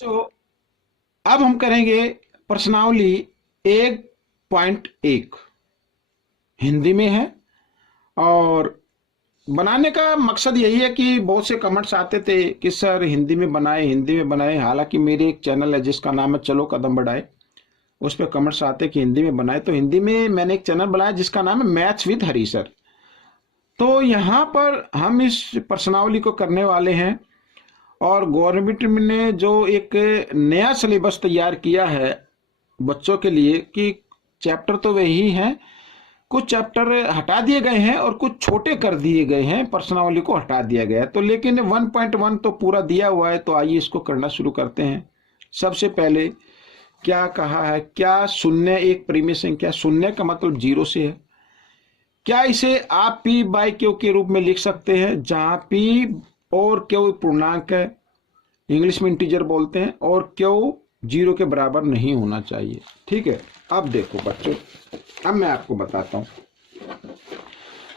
तो अब हम करेंगे प्रश्नावली 1.1 हिंदी में है। और बनाने का मकसद यही है कि बहुत से कमेंट्स आते थे कि सर हिंदी में बनाए। हालांकि मेरे एक चैनल है जिसका नाम है चलो कदम बढ़ाए, उस पर कमेंट्स आते कि हिंदी में बनाए। तो हिंदी में मैंने एक चैनल बनाया जिसका नाम है मैथ्स विद हरी सर। तो यहाँ पर हम इस प्रश्नावली को करने वाले हैं। और गवर्नमेंट ने जो एक नया सिलेबस तैयार किया है बच्चों के लिए कि चैप्टर तो वही हैं, कुछ चैप्टर हटा दिए गए हैं और कुछ छोटे कर दिए गए हैं, प्रश्नावली को हटा दिया गया है। तो लेकिन 1.1 तो पूरा दिया हुआ है। तो आइए इसको करना शुरू करते हैं। सबसे पहले क्या कहा है, क्या शून्य एक परिमेय संख्या? शून्य का मतलब जीरो से है। क्या इसे आप पी बाई क्यू के रूप में लिख सकते हैं, जहां पी और क्यू पूर्णांक है, इंग्लिश में इंटीजर बोलते हैं, और क्यू जीरो के बराबर नहीं होना चाहिए। ठीक है। अब देखो बच्चों, अब मैं आपको बताता हूं।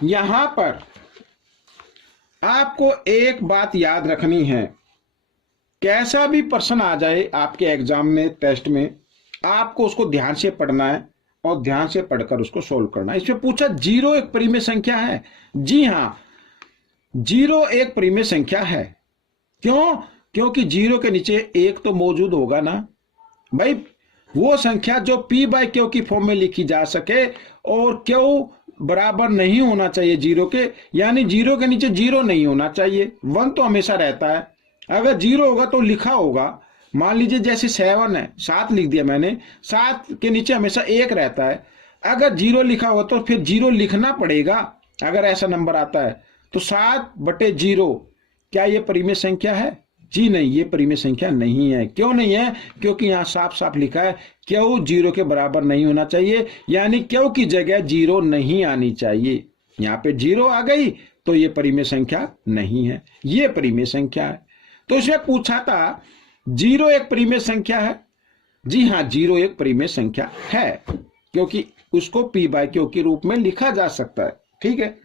यहां पर आपको एक बात याद रखनी है, कैसा भी प्रश्न आ जाए आपके एग्जाम में, टेस्ट में, आपको उसको ध्यान से पढ़ना है और ध्यान से पढ़कर उसको सोल्व करना है। इसमें पूछा जीरो एक परिमेय संख्या है। जी हां, जीरो एक परिमेय संख्या है। क्यों? क्योंकि जीरो के नीचे एक तो मौजूद होगा ना भाई। वो संख्या जो पी बाई क्यू की फॉर्म में लिखी जा सके और क्यू बराबर नहीं होना चाहिए जीरो के, यानी जीरो के नीचे जीरो नहीं होना चाहिए। वन तो हमेशा रहता है। अगर जीरो होगा तो लिखा होगा, मान लीजिए जैसे 7 है, 7 लिख दिया मैंने, 7 के नीचे हमेशा एक रहता है। अगर जीरो लिखा होगा तो फिर जीरो लिखना पड़ेगा। अगर ऐसा नंबर आता है तो 7/0 क्या ये परिमेय संख्या है? जी नहीं, ये परिमेय संख्या नहीं है। क्यों नहीं है? क्योंकि यहां साफ साफ लिखा है क्यू जीरो के बराबर नहीं होना चाहिए, यानी क्यू की जगह जीरो नहीं आनी चाहिए। यहां पे जीरो आ गई तो ये परिमेय संख्या नहीं है, ये परिमेय संख्या है। तो इसमें पूछा था जीरो एक परिमेय संख्या है। जी हां, जीरो एक परिमेय संख्या है, क्योंकि उसको पी बाई क्यू के रूप में लिखा जा सकता है। ठीक है,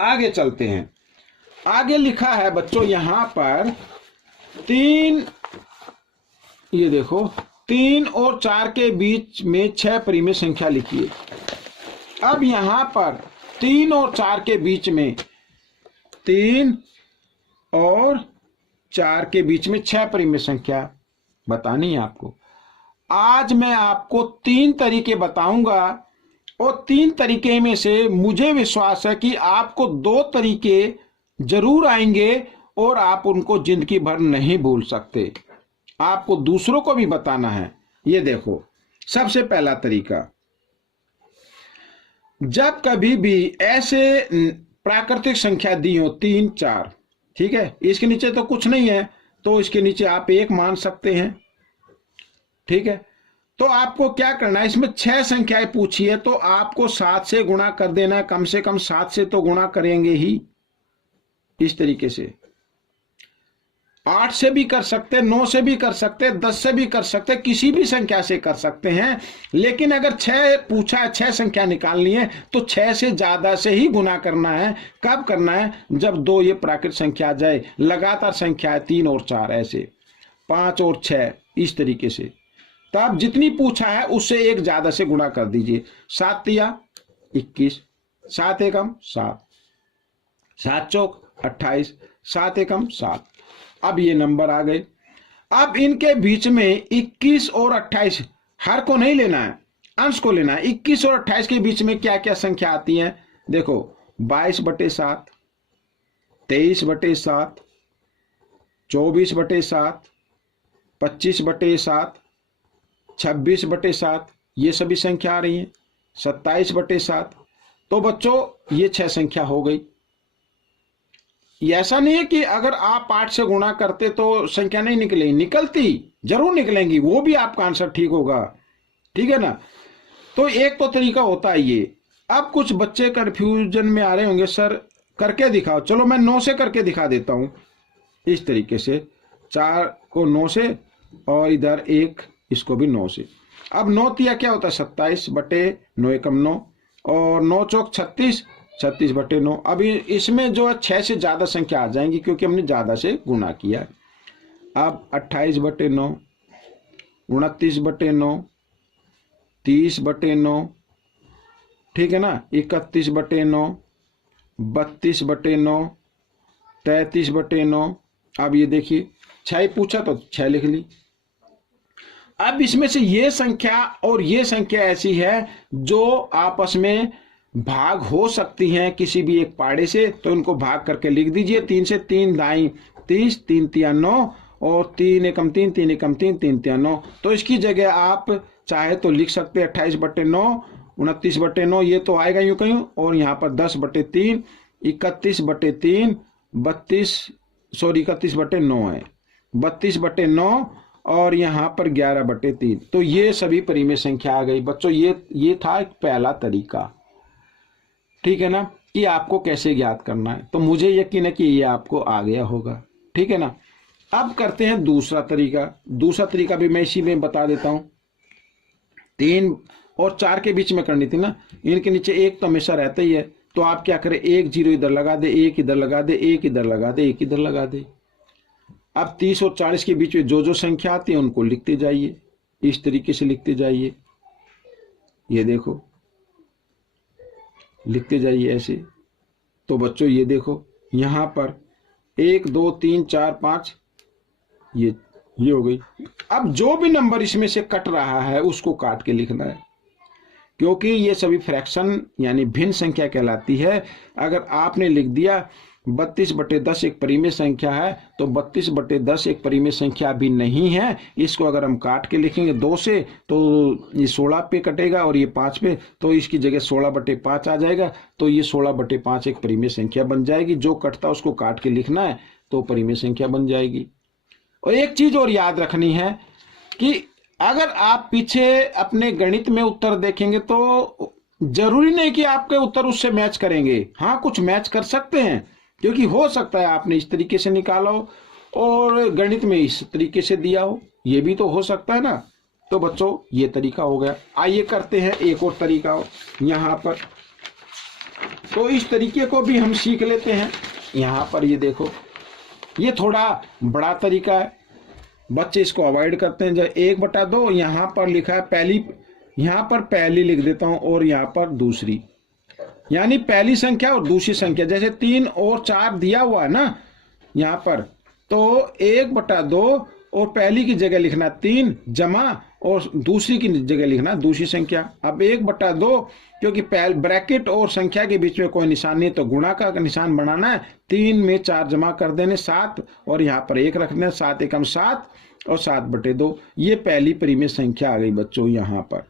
आगे चलते हैं। आगे लिखा है बच्चों यहां पर 3, ये देखो 3 और 4 के बीच में 6 परिमेय संख्या लिखिए। अब यहां पर 3 और 4 के बीच में, 3 और 4 के बीच में 6 परिमेय संख्या बतानी है आपको। आज मैं आपको 3 तरीके बताऊंगा और 3 तरीके में से मुझे विश्वास है कि आपको 2 तरीके जरूर आएंगे और आप उनको जिंदगी भर नहीं भूल सकते। आपको दूसरों को भी बताना है। ये देखो, सबसे पहला तरीका, जब कभी भी ऐसे प्राकृतिक संख्या दी हो 3, 4, ठीक है, इसके नीचे तो कुछ नहीं है तो इसके नीचे आप 1 मान सकते हैं। ठीक है, तो आपको क्या करना है, इसमें 6 संख्याएं पूछी है तो आपको 7 से गुणा कर देना है। कम से कम 7 से तो गुणा करेंगे ही। इस तरीके से 8 से भी कर सकते, 9 से भी कर सकते, 10 से भी कर सकते, किसी भी संख्या से कर सकते हैं। लेकिन अगर 6 पूछा है, 6 संख्या निकालनी है तो 6 से ज्यादा से ही गुना करना है। कब करना है? जब 2 ये प्राकृतिक संख्या आ जाए, लगातार संख्या है 3 और 4, ऐसे 5 और 6, इस तरीके से। तब जितनी पूछा है उससे एक ज्यादा से गुणा कर दीजिए। 7 तिया 21, 7 एकम 7, 7 चौक 28, 7 एकम 7। अब ये नंबर आ गए। अब इनके बीच में 21 और 28, हर को नहीं लेना है, अंश को लेना है। 21 और 28 के बीच में क्या क्या संख्या आती है? देखो, 22/7, 23/7, 24/7, 25/7, 26/7, ये सभी संख्या आ रही है। 27/7। तो बच्चों ये 6 संख्या हो गई। ऐसा नहीं है कि अगर आप 8 से गुणा करते तो संख्या नहीं निकलेगी, निकलती जरूर निकलेंगी, वो भी आपका आंसर ठीक होगा। ठीक है ना? तो एक तो तरीका होता है ये। अब कुछ बच्चे कंफ्यूजन में आ रहे होंगे, सर करके दिखाओ। चलो मैं 9 से करके दिखा देता हूं। इस तरीके से 4 को 9 से और इधर 1, इसको भी 9 से। अब 9 तिया क्या होता है? 27/9 एकम 9, और 9 चौक 36, 36/9। अभी इसमें जो है 6 से ज्यादा संख्या आ जाएंगी क्योंकि हमने ज्यादा से गुणा किया है। अब 28/9, 29/9, 30/9, ठीक है ना, 31/9, 32/9, 33/9। अब ये देखिए 6 पूछा तो 6 लिख ली। अब इसमें से ये संख्या और ये संख्या ऐसी है जो आपस में भाग हो सकती हैं किसी भी एक पाड़े से, तो इनको भाग करके लिख दीजिए। 3 से 3 दाई 30, 3 तिया 9 और 3 एकम 3, 3 एकम 3, 3 तिया 9। तो इसकी जगह आप चाहे तो लिख सकते हैं 28/9, 29/9, ये तो आएगा यूं कहीं, और यहाँ पर 10/3, 31/3, 31/9 है, 32/9 और यहाँ पर 11/3। तो ये सभी परिमेय संख्या आ गई बच्चों। ये था एक पहला तरीका, ठीक है ना, कि आपको कैसे ज्ञात करना है। तो मुझे यकीन है कि ये आपको आ गया होगा, ठीक है ना। अब करते हैं दूसरा तरीका। दूसरा तरीका भी मैं इसी में बता देता हूं। 3 और 4 के बीच में करनी थी ना, इनके नीचे 1 तो हमेशा रहता ही है, तो आप क्या करें, 1 0 इधर लगा दे, 1 इधर लगा दे, 1 इधर लगा दे, 1 इधर लगा दे। अब 30 और 40 के बीच में जो जो संख्या आती है उनको लिखते जाइए, इस तरीके से लिखते जाइए। ये देखो लिखते जाइए ऐसे। तो बच्चों ये देखो यहां पर 1 2 3 4 5 ये हो गई। अब जो भी नंबर इसमें से कट रहा है उसको काट के लिखना है, क्योंकि ये सभी फ्रैक्शन यानी भिन्न संख्या कहलाती है। अगर आपने लिख दिया 32/10 एक परिमेय संख्या है, तो 32/10 एक परिमेय संख्या भी नहीं है। इसको अगर हम काट के लिखेंगे 2 से तो ये 16 पे कटेगा और ये 5 पे, तो इसकी जगह 16/5 आ जाएगा। तो ये 16/5 एक परिमेय संख्या बन जाएगी। जो कटता उसको काट के लिखना है तो परिमेय संख्या बन जाएगी। और एक चीज और याद रखनी है कि अगर आप पीछे अपने गणित में उत्तर देखेंगे तो जरूरी नहीं कि आपके उत्तर उससे मैच करेंगे। हाँ, कुछ मैच कर सकते हैं, क्योंकि हो सकता है आपने इस तरीके से निकाला हो और गणित में इस तरीके से दिया हो, ये भी तो हो सकता है ना। तो बच्चों ये तरीका हो गया। आइए करते हैं एक और तरीका यहाँ पर। तो इस तरीके को भी हम सीख लेते हैं। यहाँ पर ये देखो, ये थोड़ा बड़ा तरीका है, बच्चे इसको अवॉइड करते हैं। जब 1/2 यहाँ पर लिखा है पहली, यहाँ पर पहली लिख देता हूं और यहाँ पर दूसरी, यानी पहली संख्या और दूसरी संख्या। जैसे 3 और 4 दिया हुआ है ना यहाँ पर, तो 1/2 और पहली की जगह लिखना 3 जमा और दूसरी की जगह लिखना दूसरी संख्या। अब 1/2 क्योंकि ब्रैकेट और संख्या के बीच में कोई निशान नहीं, तो गुणा का निशान बनाना है। 3 में 4 जमा कर देने 7 और यहाँ पर 1 रखना, 7 एकम 7 और 7/2। ये पहली परिमेय संख्या आ गई बच्चों यहाँ पर,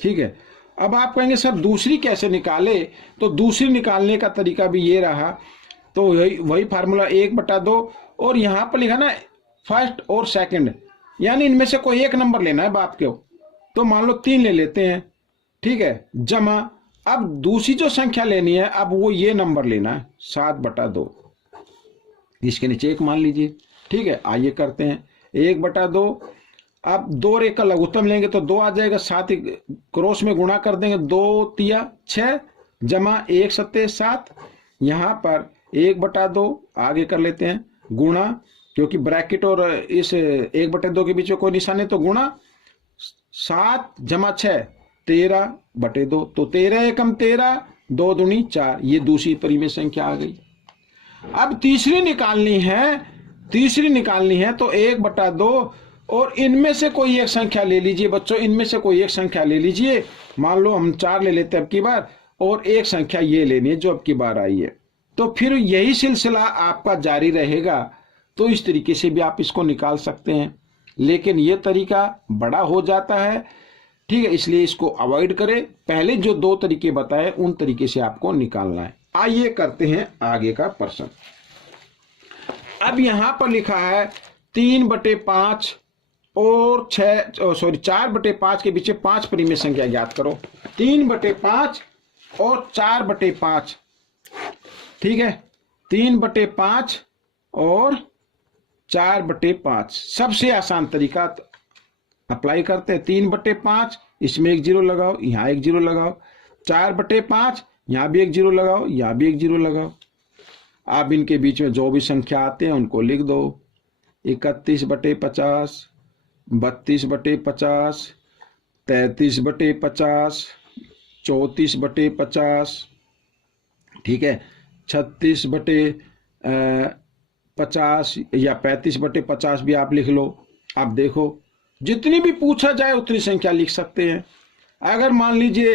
ठीक है। अब आप कहेंगे सर दूसरी कैसे निकाले, तो दूसरी निकालने का तरीका भी ये रहा। तो वही फार्मूला 1/2 और यहाँ पर लिखा ना फर्स्ट और सेकंड, यानी इनमें से कोई एक नंबर लेना है बाप के। तो मान लो 3 ले लेते हैं, ठीक है, जमा। अब दूसरी जो संख्या लेनी है, अब वो ये नंबर लेना है 7/2, इसके नीचे 1 मान लीजिए, ठीक है। आइए करते हैं 1/2। अब 2 रेखा लघुत्तम लेंगे तो 2 आ जाएगा, 7 क्रॉस में गुणा कर देंगे, 2 तिया 6 जमा 1 7 7। यहाँ पर 1/2 आगे कर लेते हैं गुणा, क्योंकि ब्रैकेट और इस 1/2 के बीच में कोई निशान नहीं, तो गुणा 7 जमा 6 13/2। तो 13 एकम 13, 2 दूनी 4, ये दूसरी परिमेय संख्या आ गई। अब तीसरी निकालनी है तो 1/2 और इनमें से कोई एक संख्या ले लीजिए बच्चों, इनमें से कोई एक संख्या ले लीजिए। मान लो हम 4 ले लेते हैं अब की बार, और एक संख्या ये लेनी है जो अब की बार आई है। तो फिर यही सिलसिला आपका जारी रहेगा। तो इस तरीके से भी आप इसको निकाल सकते हैं, लेकिन ये तरीका बड़ा हो जाता है, ठीक है, इसलिए इसको अवॉइड करें। पहले जो 2 तरीके बताए उन तरीके से आपको निकालना है। आइए करते हैं आगे का प्रश्न। अब यहां पर लिखा है 3/5 और 4/5 के बीच 5 परिमेय संख्या ज्ञात करो। 3/5 और 4/5, ठीक है, 3/5 और 4/5 सबसे आसान तरीका अप्लाई करते हैं। 3/5 इसमें 1 0 लगाओ, यहाँ 1 0 लगाओ। 4/5 यहाँ भी 1 0 लगाओ, यहाँ भी 1 0 लगाओ। आप इनके बीच में जो भी संख्या आते हैं उनको लिख दो, 31/50, 32/50, 33/50, 34/50, ठीक है, 36/50 या 35/50 भी आप लिख लो। आप देखो जितनी भी पूछा जाए उतनी संख्या लिख सकते हैं। अगर मान लीजिए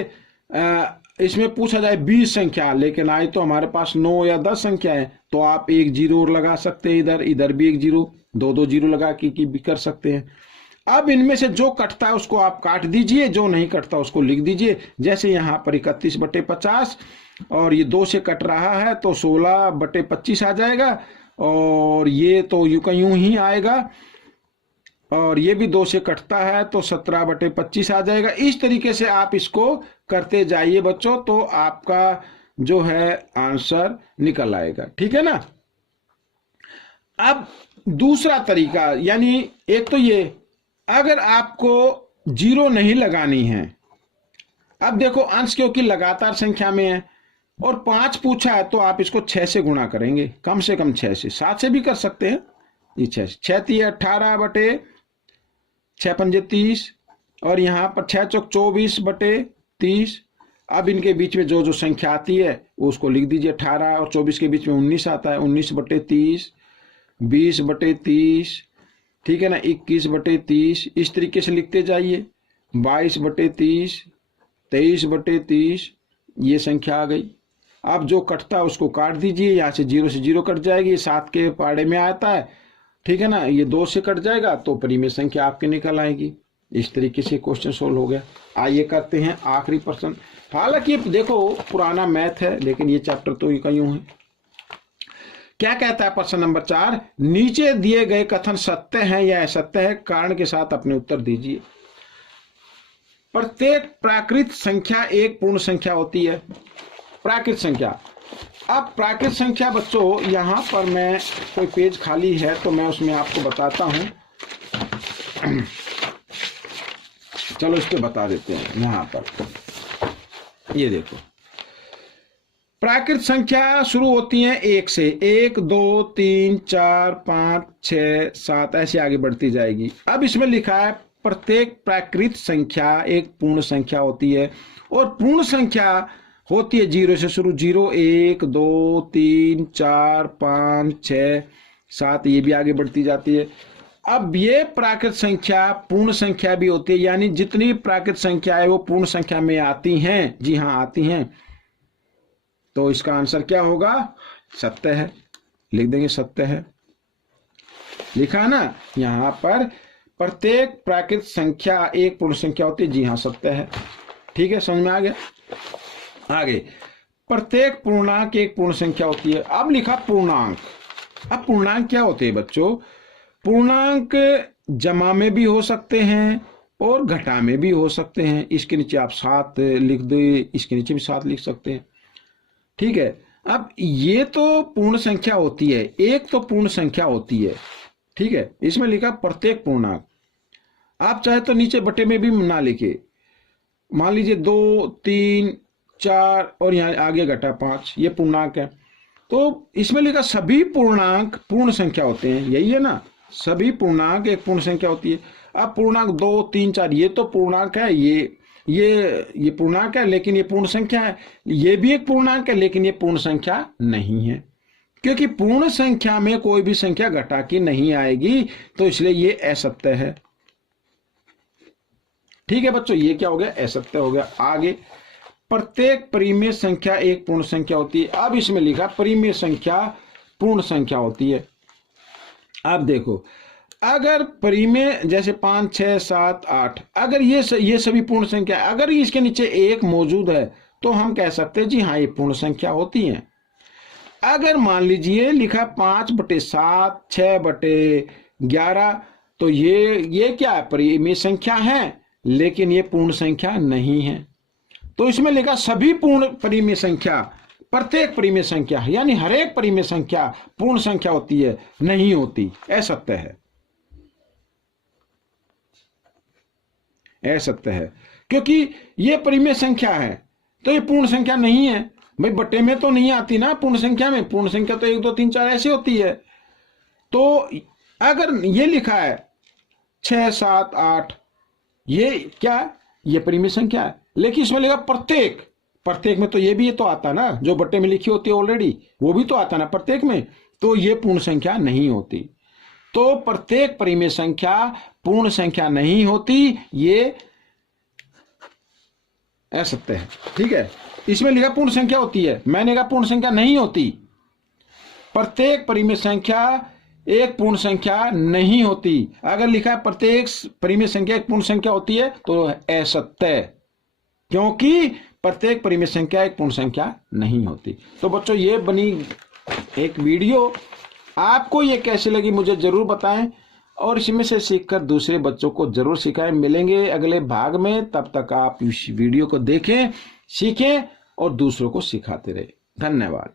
इसमें पूछा जाए 20 संख्या, लेकिन आई तो हमारे पास 9 या 10 संख्या है, तो आप एक जीरो और लगा सकते हैं, इधर इधर भी एक जीरो, दो जीरो लगा के भी कर सकते हैं। अब इनमें से जो कटता है उसको आप काट दीजिए, जो नहीं कटता उसको लिख दीजिए। जैसे यहाँ पर 31/50 और ये 2 से कट रहा है तो 16/25 आ जाएगा, और ये तो यूं का यूं ही आएगा, और ये भी 2 से कटता है तो 17/25 आ जाएगा। इस तरीके से आप इसको करते जाइए बच्चों, तो आपका जो है आंसर निकल आएगा, ठीक है ना। अब दूसरा तरीका, यानी एक तो ये, अगर आपको जीरो नहीं लगानी है, अब देखो अंश क्योंकि लगातार संख्या में है और 5 पूछा है, तो आप इसको 6 से गुणा करेंगे, कम से कम 6 से, 7 से भी कर सकते हैं। ये 6 3 18/6 5 30, और यहाँ पर 6 चौक 24/30। अब इनके बीच में जो जो संख्या आती है उसको लिख दीजिए। 18 और 24 के बीच में 19 आता है, 19/30, 20/30, ठीक है ना, 21/30, इस तरीके से लिखते जाइए। 22/30, 23/30, ये संख्या आ गई। अब जो कटता है उसको काट दीजिए, यहाँ से 0 से 0 कट जाएगी, 7 के पाड़े में आता है, ठीक है ना, ये 2 से कट जाएगा तो परिमेय संख्या आपके निकल आएगी। इस तरीके से क्वेश्चन सोल्व हो गया। आइए करते हैं आखिरी प्रश्न। हालांकि देखो पुराना मैथ है, लेकिन ये चैप्टर तो यूं है। क्या कहता है प्रश्न नंबर 4, नीचे दिए गए कथन सत्य है या असत्य है, कारण के साथ अपने उत्तर दीजिए। प्रत्येक प्राकृत संख्या एक पूर्ण संख्या होती है। प्राकृत संख्या, अब प्राकृत संख्या बच्चों, यहां पर मैं कोई पेज खाली है तो मैं उसमें आपको बताता हूं। चलो इस पे बता देते हैं। यहां पर ये देखो, प्राकृत संख्या शुरू होती है 1 से, 1 2 3 4 5 6 7 ऐसे आगे बढ़ती जाएगी। अब इसमें लिखा है प्रत्येक प्राकृत संख्या एक पूर्ण संख्या होती है, और पूर्ण संख्या होती है 0 से शुरू, 0 1 2 3 4 5 6 7, ये भी आगे बढ़ती जाती है। अब ये प्राकृत संख्या पूर्ण संख्या भी होती है, यानी जितनी प्राकृत संख्या है वो पूर्ण संख्या में आती हैं। जी हाँ, आती हैं। तो इसका आंसर क्या होगा, सत्य है। लिख देंगे सत्य है, लिखा है ना यहां पर, प्रत्येक प्राकृत संख्या एक पूर्ण संख्या होती है। जी हाँ, सत्य है। ठीक है, समझ में आ गया। आगे, प्रत्येक पूर्णांक एक पूर्ण संख्या होती है। अब लिखा पूर्णांक। अब पूर्णांक क्या होते हैं बच्चों, पूर्णांक जमा में भी हो सकते हैं और घटा में भी हो सकते हैं। इसके नीचे आप 7 लिख दो, इसके नीचे भी 7 लिख सकते हैं। ठीक है, अब ये तो पूर्ण संख्या होती है, एक तो पूर्ण संख्या होती है। ठीक है, इसमें लिखा प्रत्येक पूर्णांक। आप चाहे तो नीचे बटे में भी ना लिखे, मान लीजिए 2 3 4 और यहाँ आगे घटा 5, ये पूर्णांक है। तो इसमें लिखा सभी पूर्णांक पूर्ण संख्या होते हैं, यही है ना, सभी पूर्णांक एक पूर्ण संख्या होती है। अब पूर्णांक 2 3 4 ये तो पूर्णांक है, ये पूर्णांक है लेकिन ये पूर्ण संख्या है। ये भी एक पूर्णांक है लेकिन ये पूर्ण संख्या नहीं है, क्योंकि पूर्ण संख्या में कोई भी संख्या घटा की नहीं आएगी, तो इसलिए ये असत्य है। ठीक है बच्चों, ये क्या हो गया, असत्य हो गया। आगे, प्रत्येक परिमेय संख्या एक पूर्ण संख्या होती है। अब इसमें लिखा परिमेय संख्या पूर्ण संख्या होती है। अब देखो, अगर परिमेय जैसे 5 6 7 8, अगर ये सभी पूर्ण संख्या, अगर इसके नीचे 1 मौजूद है तो हम कह सकते हैं जी हाँ ये पूर्ण संख्या होती है। अगर मान लीजिए लिखा 5/7 6/11, तो ये क्या है, परिमेय संख्या है लेकिन ये पूर्ण संख्या नहीं है। तो इसमें लिखा सभी पूर्ण परिमेय संख्या, प्रत्येक परिमेय संख्या, यानी हर एक परिमेय संख्या पूर्ण संख्या होती है, नहीं होती, असत्य है, असत्य है। क्योंकि ये परिमेय संख्या है तो ये पूर्ण संख्या नहीं है। भाई बटे में तो नहीं आती ना पूर्ण संख्या में, पूर्ण संख्या तो 1 2 3 4 ऐसी होती है। तो अगर ये लिखा है 6, 7, 8, ये क्या है? ये परिमेय संख्या है, लेकिन इसमें लिखा प्रत्येक। प्रत्येक में तो ये भी तो आता ना, जो बट्टे में लिखी होती है ऑलरेडी, वो भी तो आता ना प्रत्येक में, तो ये पूर्ण संख्या नहीं होती। तो प्रत्येक परिमेय संख्या पूर्ण संख्या नहीं होती, ये असत्य है। ठीक है, इसमें लिखा पूर्ण संख्या होती है, मैंने कहा पूर्ण संख्या नहीं होती। प्रत्येक परिमेय संख्या एक पूर्ण संख्या नहीं होती। अगर लिखा है प्रत्येक परिमेय संख्या एक पूर्ण संख्या होती है तो असत्य, क्योंकि प्रत्येक परिमेय संख्या एक पूर्ण संख्या नहीं होती। तो बच्चों, ये बनी एक वीडियो, आपको ये कैसी लगी मुझे जरूर बताएं, और इसमें से सीखकर दूसरे बच्चों को जरूर सिखाएं। मिलेंगे अगले भाग में, तब तक आप इस वीडियो को देखें, सीखें और दूसरों को सिखाते रहे। धन्यवाद।